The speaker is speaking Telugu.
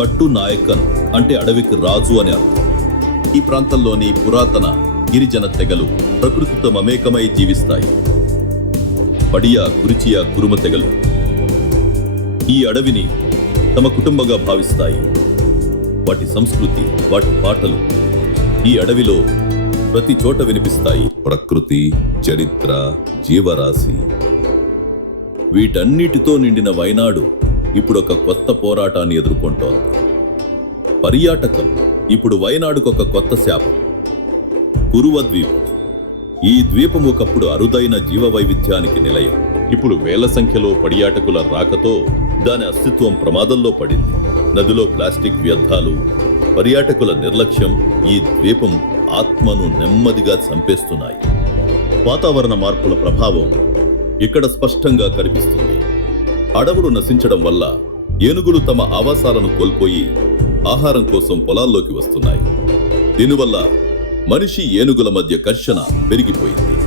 కట్టు నాయకన్ అంటే అడవికి రాజు అని అర్థం. ఈ ప్రాంతంలోని పురాతన గిరిజన తెగలు ప్రకృతితో మమేకమై జీవిస్తాయి. పడియా కురిచియా కురుమ తెగలు. ఈ అడవిని తమ కుటుంబంగా భావిస్తాయి. వాటి సంస్కృతి వాటి పాటలు ఈ అడవిలో ప్రతి చోట వినిపిస్తాయి. ప్రకృతి చరిత్ర జీవరాశి. వీటన్నిటితో నిండిన వైనాడు ఇప్పుడు ఒక కొత్త పోరాటాన్ని ఎదుర్కొంటోంది. పర్యాటకం ఇప్పుడు వైనాడుకు ఒక కొత్త శాపం. కురువ ద్వీపం ఈ ద్వీపం ఒకప్పుడు అరుదైన జీవ వైవిధ్యానికి నిలయం. ఇప్పుడు వేల సంఖ్యలో పర్యాటకుల రాకతో దాని అస్తిత్వం ప్రమాదంలో పడింది. నదిలో ప్లాస్టిక్ వ్యర్థాలు. పర్యాటకుల నిర్లక్ష్యం ఈ ద్వీపం ఆత్మను నెమ్మదిగా చంపేస్తున్నాయి. వాతావరణ మార్పుల ప్రభావం ఇక్కడ స్పష్టంగా కనిపిస్తుంది. అడవులు నశించడం వల్ల ఏనుగులు తమ ఆవాసాలను కోల్పోయి ఆహారం కోసం పొలాల్లోకి వస్తున్నాయి. దీనివల్ల మనిషి ఏనుగుల మధ్య ఘర్షణ పెరిగిపోయింది.